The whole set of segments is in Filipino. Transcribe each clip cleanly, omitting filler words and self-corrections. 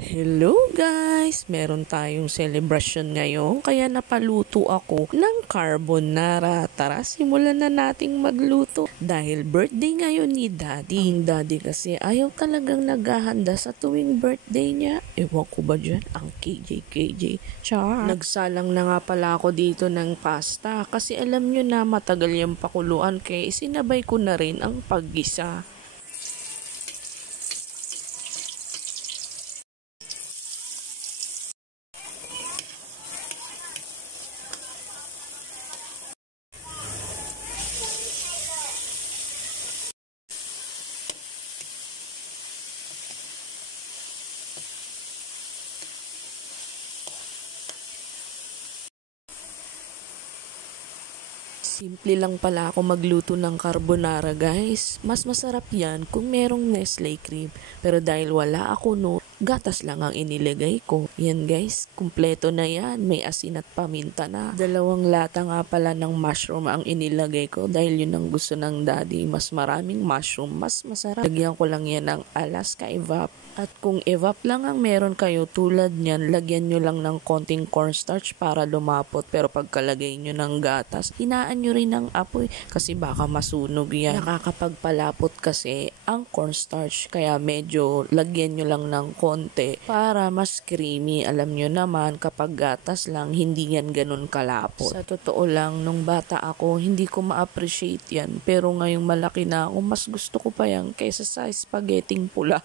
Hello guys! Meron tayong celebration ngayon kaya napaluto ako ng carbonara. Tara, simulan na nating magluto. Dahil birthday ngayon ni Daddy. Ang Daddy kasi ayaw talagang naghahanda sa tuwing birthday niya. Ewan ko ba dyan? Ang KJ. Char! Nagsalang na nga pala ako dito ng pasta kasi alam nyo na matagal yung pakuluan kaya isinabay ko na rin ang paggisa. Simple lang pala ako magluto ng carbonara guys. Mas masarap yan kung merong Nestle cream. Pero dahil wala ako no, gatas lang ang inilagay ko. Yan guys, kumpleto na yan. May asin at paminta na. 2 lata nga pala ng mushroom ang inilagay ko dahil yun ang gusto ng Daddy. Mas maraming mushroom, mas masarap. Lagyan ko lang yan ng Alaska Evap. At kung evap lang ang meron kayo tulad niyan, lagyan nyo lang ng konting cornstarch para lumapot. Pero pagkalagay nyo ng gatas, hinaan nyo rin ng apoy kasi baka masunog yan. Nakakapagpalapot kasi ang cornstarch kaya medyo lagyan nyo lang ng konti para mas creamy. Alam nyo naman kapag gatas lang, hindi yan ganun kalapot. Sa totoo lang, nung bata ako, hindi ko ma-appreciate yan. Pero ngayong malaki na ako, mas gusto ko pa yan kaysa sa spaghetting pula.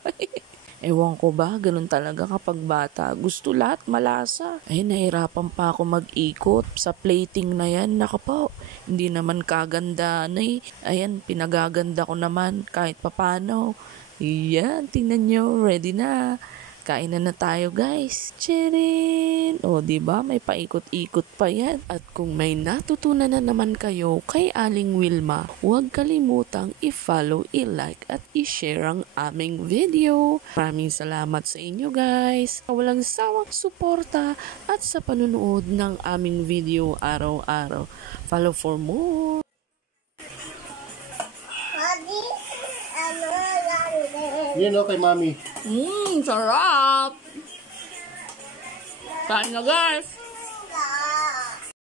Ewan ko ba, ganun talaga kapag bata. Gusto lahat malasa. Ay, nahirapan pa ako mag-ikot. Sa plating na yan, nakapaw. Hindi naman kaganda na eh. Ayan, pinagaganda ko naman kahit papano. Yan, tingnan nyo, ready na. Kain na tayo guys. Tcharin! O diba, may paikot-ikot pa yan. At kung may natutunan na naman kayo kay Aling Wilma, huwag kalimutang i-follow, i-like at i-share ang aming video. Maraming salamat sa inyo guys. Walang sawang suporta at sa panunood ng aming video araw-araw. Follow for more. Yan o kay Mami. Sarap! Kain na guys!